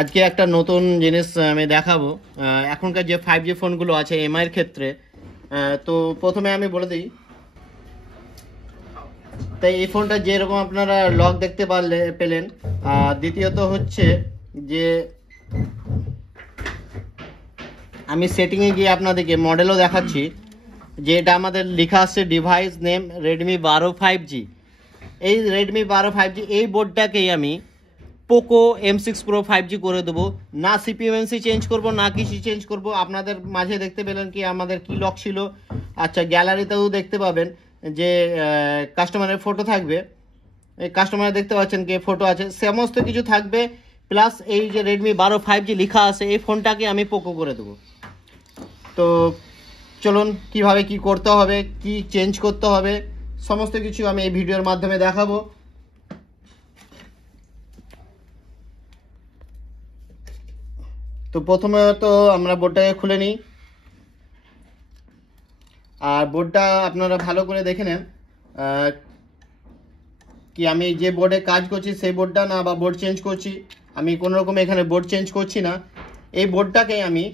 আজকে একটা নতুন জিনিস আমি দেখাবো। এখনকার যে 5G ফোনগুলো আছে এমআইয়ের ক্ষেত্রে, তো প্রথমে আমি বলে দিই। তাই এই ফোনটা যেরকম আপনারা লক দেখতে পেলেন, দ্বিতীয়ত হচ্ছে যে আমি সেটিংয়ে গিয়ে আপনাদেরকে মডেলও দেখাচ্ছি, যে এটা আমাদের লেখা আসছে ডিভাইস নেম রেডমি 12 5G। এই রেডমি 12 5G এই বোর্ডটাকেই আমি পোকো M6 Pro 5G করে দেবো। না সিপিএমএনসি চেঞ্জ করব, না কিছু চেঞ্জ করব। আপনাদের মাঝে দেখতে পেলেন কি আমাদের কি লক ছিল। আচ্ছা, গ্যালারিতেও দেখতে পাবেন যে কাস্টমারের ফটো থাকবে। এই কাস্টমার দেখতে পাচ্ছেন কি ফটো আছে, সমস্ত কিছু থাকবে। প্লাস এই যে রেডমি 12 5G লেখা আছে, এই ফোনটাকে আমি পোকো করে দেবো। তো চলুন কিভাবে কি করতে হবে, কি চেঞ্জ করতে হবে, সমস্ত কিছু আমি এই ভিডিওর মাধ্যমে দেখাবো। তো প্রথমে তো আমরা বোর্ডটাকে খুলে নিই, আর বোর্ডটা আপনারা ভালো করে দেখে নেন কি আমি যে বোর্ডে কাজ করছি সেই বোর্ডটা না, বা বোর্ড চেঞ্জ করছি। আমি কোনো রকম এখানে বোর্ড চেঞ্জ করছি না। এই বোর্ডটাকে আমি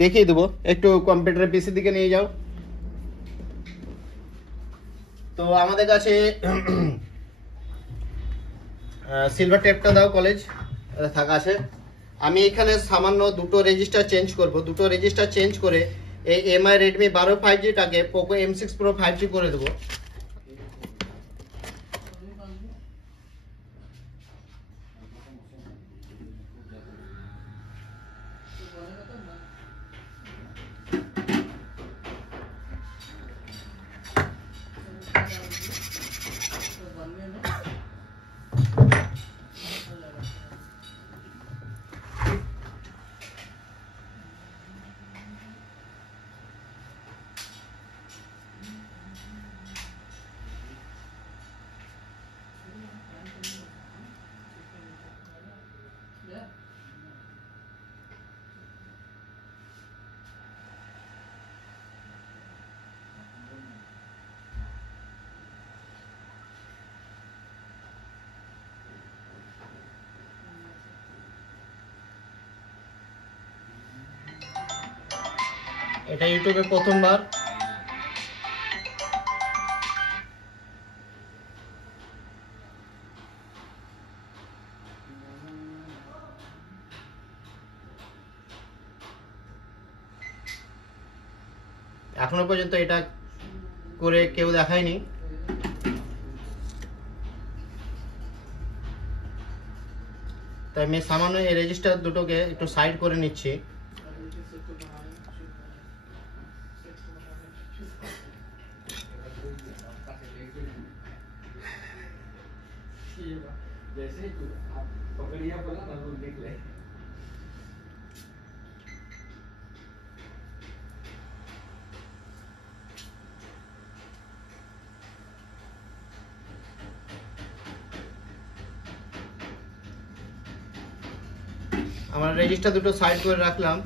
দেখিয়ে দেবো। একটু কম্পিউটারের পিসির দিকে নিয়ে যাও। তো আমাদের কাছে সিলভার টেপটা দাও, কলেজ থাকা আছে। আমি এখানে সামান্য দুটো রেজিস্টার চেঞ্জ করব। দুটো রেজিস্টার চেঞ্জ করে এই এমআই রেডমি 12 5Gটাকে পোকো M6 Pro 5G করে দেবো। এটা ইউটিউবে প্রথমবার। এখনো পর্যন্ত এটা করে কেউ দেখায়নি। তাই আমি সামান্য এই রেজিস্টার দুটোকে একটু সাইড করে নিচ্ছি। আমার রেজিস্টার দুটো সাইড করে রাখলাম।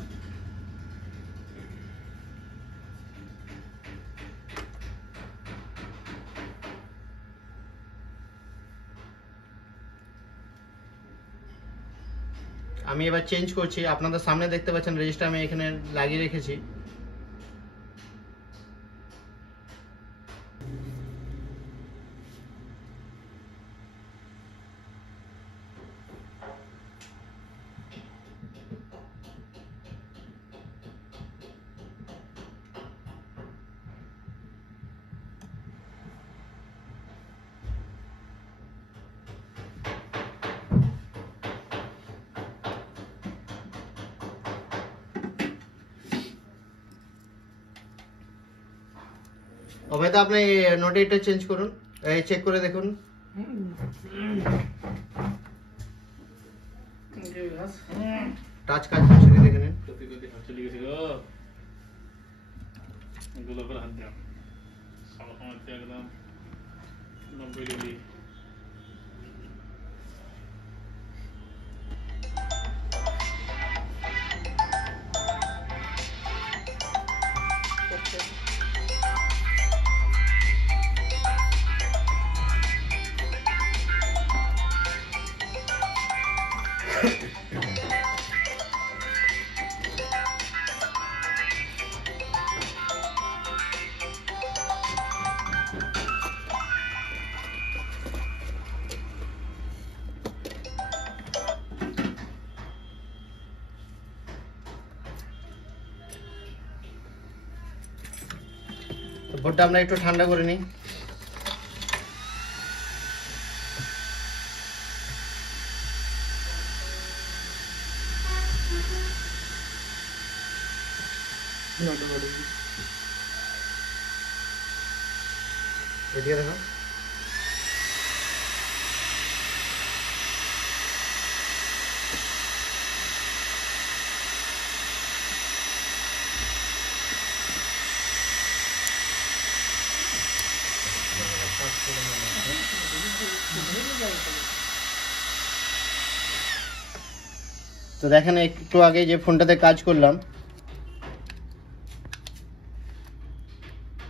আমি এবার চেঞ্জ করছি। আপনাদের সামনে দেখতে পাচ্ছেন রেজিস্টার আমি এখানে লাগিয়ে রেখেছি। অবৈধ আপনি নোটিটা চেঞ্জ করুন, চেক করে দেখুন। টাচ কাজ করছে কি দেখে নিন। বোর্ডটা আমরা একটু ঠান্ডা করে নিই। এদিকে দেখো। তো দেখেন একটু আগে যে ফোনটাতে কাজ করলাম,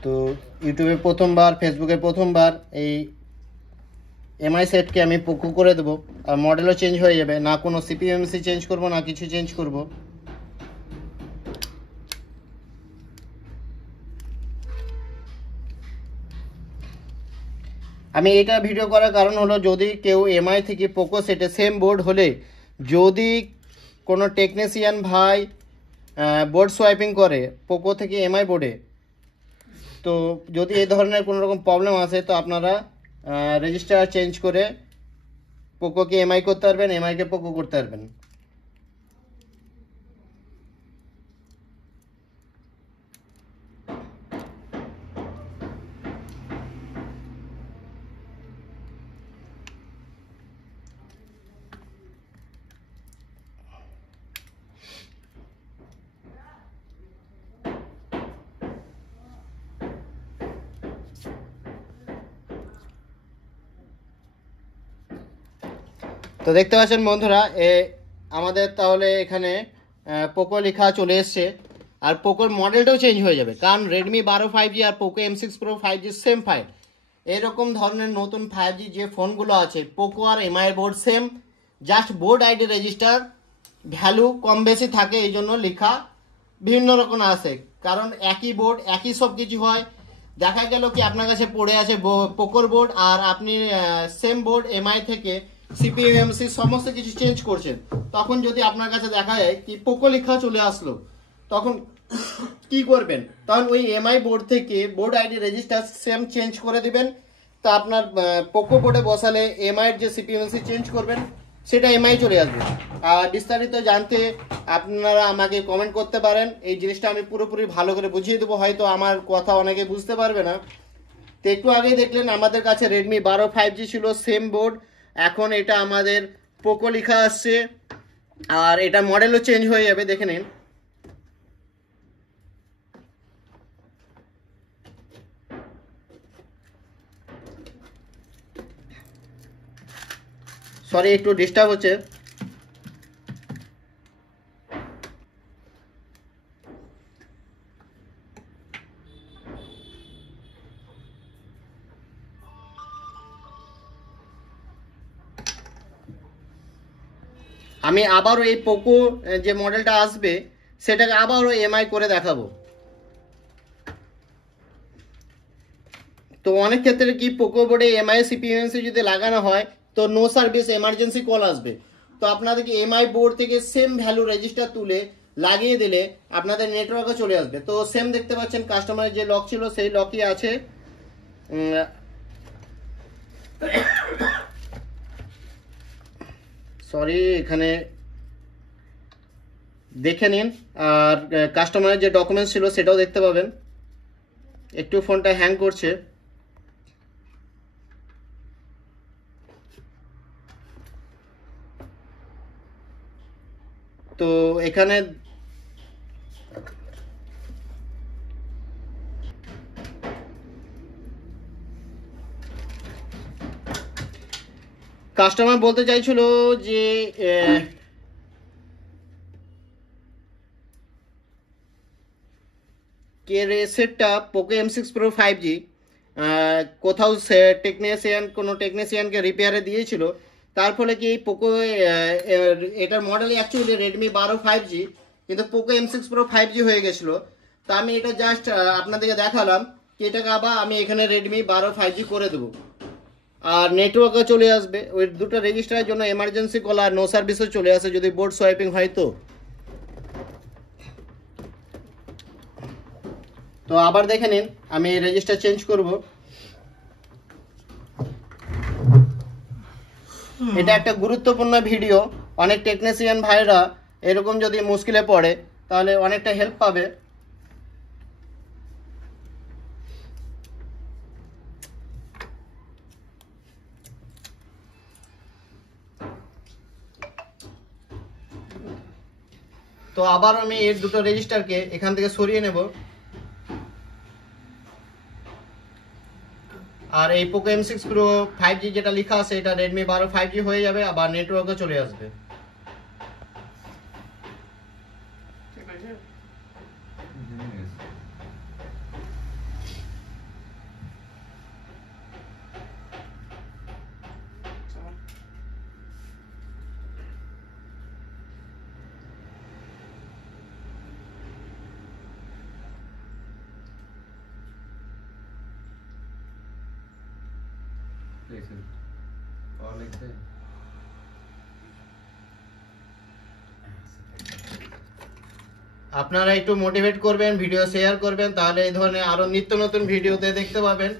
তো ইউটিউবে প্রথমবার, ফেসবুকে প্রথমবার এই এমআই সেটকে আমি পোকো করে দেবো, আর মডেলও চেঞ্জ হয়ে যাবে, না কোনো সিপিএমসি চেঞ্জ করব না কিছু চেঞ্জ করব। আমি এটা ভিডিও করার কারণ হলো, যদি কেউ এমআই থেকে পোকো সেটে সেম বোর্ড হলে যদি কোনো টেকনিশিয়ান ভাই বোর্ড সোয়াইপিং করে পোকো থেকে এমআই বোর্ডে, তো যদি এই ধরনের কোনো রকম প্রবলেম আসে তো আপনারা রেজিস্টার চেঞ্জ করে পোকোকে এমআই করতে পারবেন, এমআইকে পোকো করতে পারবেন। তো দেখতে পাচ্ছেন বন্ধুরা, আমাদের তাহলে এখানে পোকো লেখা চলে এসছে, আর পোকোর মডেলটাও চেঞ্জ হয়ে যাবে, কারণ রেডমি 12 5G আর Poco M6 Pro 5G same file. এরকম ধরনের নতুন 5G যে ফোনগুলো আছে পোকো আর MI board same, just board ID register value কম বেশি থাকে, এই জন্য লেখা বিভিন্ন রকম আসে, কারণ একই বোর্ড একই সব কিছু হয়। দেখা গেল কি আপনার কাছে পড়ে আছে পোকোর বোর্ড, আর আপনি সেম বোর্ড এমআই থেকে সিপিএমসি সমস্ত কিছু চেঞ্জ করছেন, তখন যদি আপনার কাছে দেখা যায় কি পোকো লেখা চলে আসলো, তখন কি করবেন? তখন ওই এমআই বোর্ড থেকে board ID register same change করে দিবেন, তো আপনার পোকো বোর্ডে বসালে এমআই এর যে সিপিএমসি চেঞ্জ করবেন সেটা এমআই চলে আসবে। আর বিস্তারিত জানতে আপনারা আমাকে কমেন্ট করতে পারেন, এই জিনিসটা আমি পুরোপুরি ভালো করে বুঝিয়ে দেবো, হয়তো আমার কথা অনেকে বুঝতে পারবে না। তো একটু আগেই দেখলেন আমাদের কাছে রেডমি 12 5G ছিল সেম বোর্ড, এখন এটা আমাদের পোকো লেখা আসছে, আর এটা মডেলও চেঞ্জ হয়ে যাবে, দেখে নিন। সরি একটু ডিস্টার্ব হচ্ছে। আমি আবারও এই পোকো যে মডেলটা আসবে সেটাকে আবারও এমআই করে দেখাবো। তো অনেক ক্ষেত্রে কি পোকো বোর্ডে এমআই সিপিএমসি যদি লাগানো হয় তো নো সার্ভিস এমার্জেন্সি কল আসবে, তো আপনাদেরকে এমআই বোর্ড থেকে সেম ভ্যালু রেজিস্টার তুলে লাগিয়ে দিলে আপনাদের নেটওয়ার্কে চলে আসবে। তো সেম দেখতে পাচ্ছেন কাস্টমারের যে লক ছিল সেই লকই আছে। সরি, এখানে দেখে নিন, আর কাস্টমারের যে ডকুমেন্টস ছিল সেটাও দেখতে পাবেন। একটু ফোনটা হ্যাং করছে, তো এখানে কাস্টমার বলতে চাইছিল যে সেটটা পোকো M6 Pro 5G কোথাও কোনো টেকনিশিয়ানকে রিপেয়ারে দিয়েছিল, তার ফলে কি পোকো এটার মডেল অ্যাকচুয়ালি রেডমি 12 5G, কিন্তু পোকো M6 Pro 5G হয়ে গেছিলো। তো আমি এটা জাস্ট আপনাদেরকে দেখালাম কি এটাকে আবার আমি এখানে রেডমি 12 5G করে দেবো, আর নেটওয়ার্কও চলে আসবে। ওই দুটো রেজিস্টারের জন্য এমার্জেন্সি কল আর নো সার্ভিসও চলে আসে যদি বোর্ড সোয়াইপিং হয়। তো তো আবার দেখে নিন, আমি রেজিস্টার চেঞ্জ করব। এটা একটা গুরুত্বপূর্ণ ভিডিও, অনেক টেকনিশিয়ান ভাইরা এরকম যদি মুশকিলে পড়ে তাহলে অনেকটা হেল্প পাবে। তো আবার আমি এর দুটো রেজিস্টারকে এখান থেকে সরিয়ে নেব। আর এই পোকো M6 Pro 5G যেটা লেখা আছে এটা Redmi 12 5G হয়ে যাবে, আবার নেটওয়ার্কও চলে আসবে। আপনারা একটু মোটিভেট করবেন, ভিডিও শেয়ার করবেন, তাহলে এই ধরনের আরো নিত্য নতুন ভিডিওতে দেখতে পাবেন।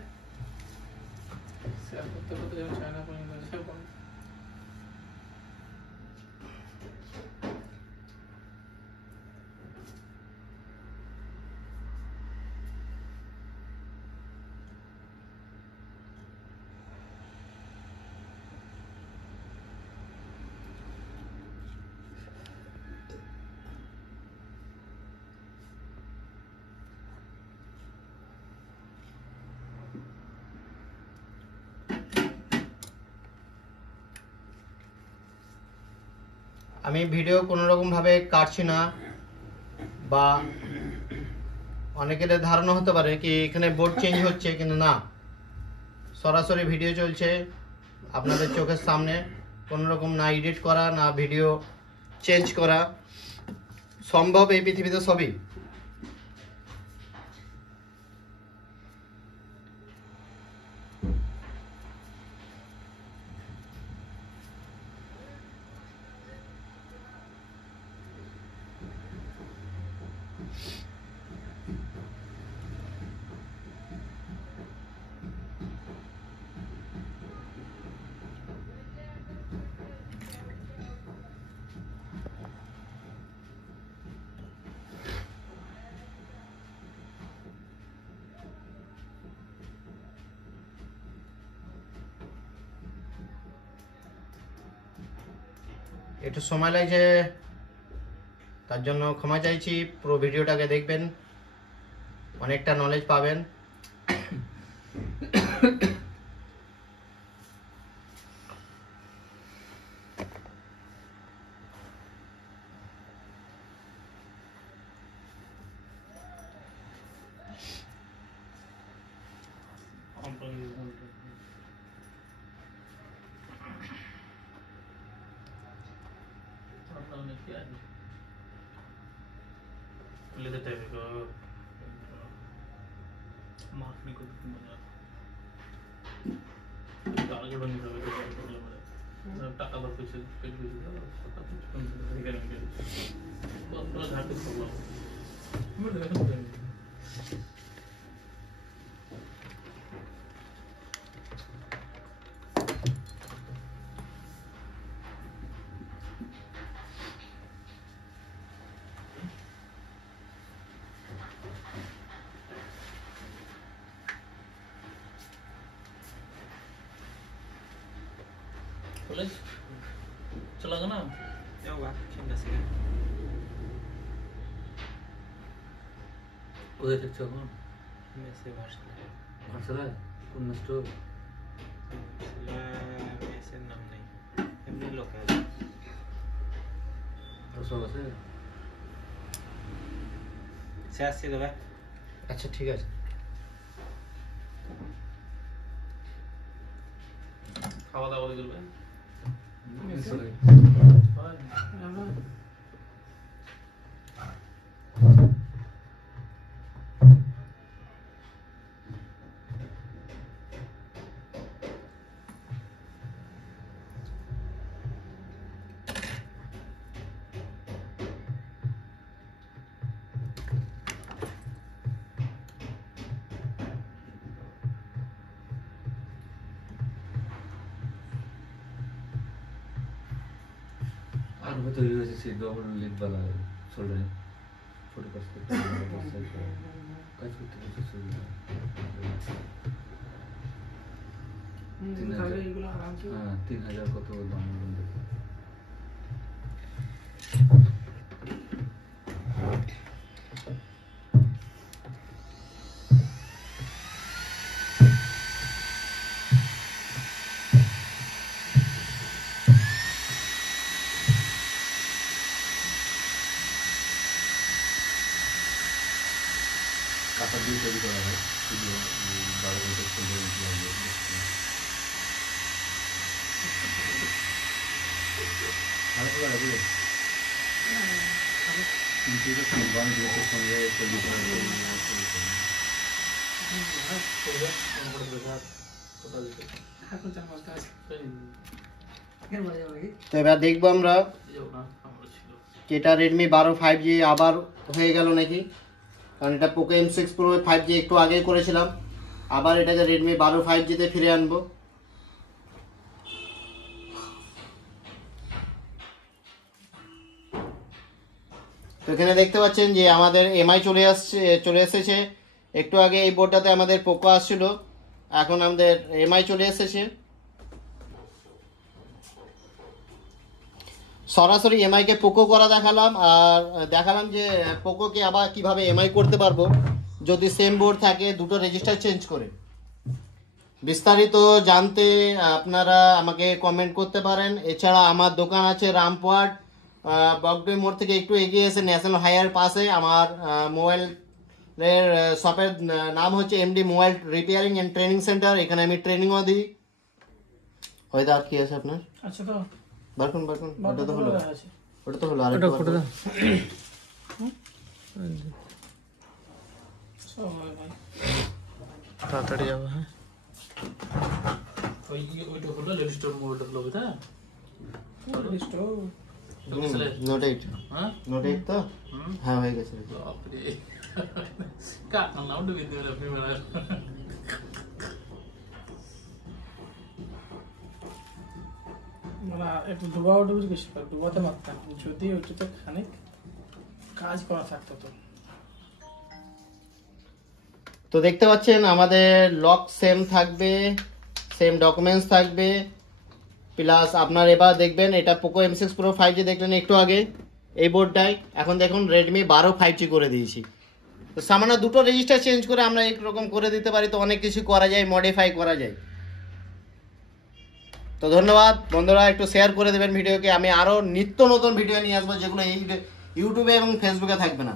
আমি ভিডিও কোনো রকম ভাবে কাটছি না, বা অনেকের ধারণা হতে পারে কি এখানে বোর্ড চেঞ্জ হচ্ছে, কিন্তু না, সরাসরি ভিডিও চলছে আপনাদের চোখের সামনে। কোনো রকম না এডিট করা, না ভিডিও চেঞ্জ করা সম্ভব এই পৃথিবীতে সবই। একটু সময় লাগছে, তার জন্য ক্ষমা চাইছি। পুরো ভিডিওটাকে দেখবেন, অনেকটা নলেজ পাবেন। लेते टाइप का मार्क नहीं को मजा टाका को नहीं रहा है प्रॉब्लम है टाका पर कुछ पता कुछ कम से करेंगे तो अपना घाटे प्रॉब्लम मैं देखा कॉलेज चला गया ना Ya va, chinga se. उधर तक चलो Me se basta. और चला कौन नस्टो La me se nam nahi. Emni local. और सब আছে Se así lo ve. আচ্ছা ঠিক আছে। খাওয়া দাওয়া করে দিবেন अनुभव तो ये जैसे डबल लिंक वाला चल रहा है फोटो पास करते हैं काज करते हैं तो তাহলে এগুলো আরামসে हाँ 3000 কত দাম বলতে কাপড় দিয়ে তৈরি করা হয় শুধু 12 ঘন্টা 15 ঘন্টা লাগে আর কি করা যাবে কিন্তু এটা কোম্পানি যেটা সঙ্গে তৈরি করা হয় এখন চার পাঁচটা আছে তো এবার দেখবো আমরা যেটা রেডমি 12 5G আবার হয়ে গেল নাকি, কারণ এটা পোকো M6 Pro 5G একটু আগেই করেছিলাম, আবার এটাকে রেডমি 12 5G তে ফিরে আনবো। তো এখানে দেখতে পাচ্ছেন যে আমাদের এমআই চলে এসেছে। একটু আগে এই বোর্ডটাতে আমাদের পোকো আসছিল, এখন আমাদের এমআই চলে এসেছে। সরাসরি এমআই কে পোকো করা দেখালাম, আর দেখালাম যে পোকোকে আবার কিভাবে এমআই করতে পারবো যদি সেম বোর্ড থাকে দুটো রেজিস্টার চেঞ্জ করে। বিস্তারিত জানতে আপনারা আমাকে কমেন্ট করতে পারেন। এছাড়া আমার দোকান আছে রামপুরহাট বগডই মোড় থেকে একটু এগিয়ে এসে ন্যাশনাল হাইওয়ের পাশে। আমার মোবাইলের শপের নাম হচ্ছে MD mobile repairing and training centre. এখানে আমি ট্রেনিংও দিই। হয়তো আর কি আছে আপনার? আচ্ছা তো বারকুন ওটা তো হলো, আছে ওটা তো হলো। আরেকটা ফটো দাও। সময় ভাই তাড়াতাড়ি যাবো। হ্যাঁ ওইটা হলো রেজিস্টার মোডটা হলো এটা রেজিস্টার নোট 8 হ্যাঁ নোট 8 তো হ্যাঁ হয়ে গেছে। বাপরে কাট নাও ডুবে দিবেন আপনি মানে মানে একটু ডুবাও বেশি ডুবাতে পারতাম যদি ওইটাতে খানিক কাজ করা থাকতো তো। তো দেখতে পাচ্ছেন আমাদের লক সেম থাকবে, সেম ডকুমেন্টস থাকবে, প্লাস আপনার এবার দেখবেন এটা পোকো M6 Pro 5G দেখলেন একটু আগে এই বোর্ডটাই, এখন দেখুন রেডমি 12 5G করে দিয়েছি। তো সামান্য দুটো রেজিস্টার চেঞ্জ করে আমরা একরকম করে দিতে পারি, তো অনেক কিছু করা যায়, মডিফাই করা যায়। তো ধন্যবাদ বন্ধুরা, একটু শেয়ার করে দেবেন ভিডিওকে। আমি আরও নিত্য নতুন ভিডিও নিয়ে আসবো যেগুলো এই ইউটিউবে এবং ফেসবুকে থাকবে না।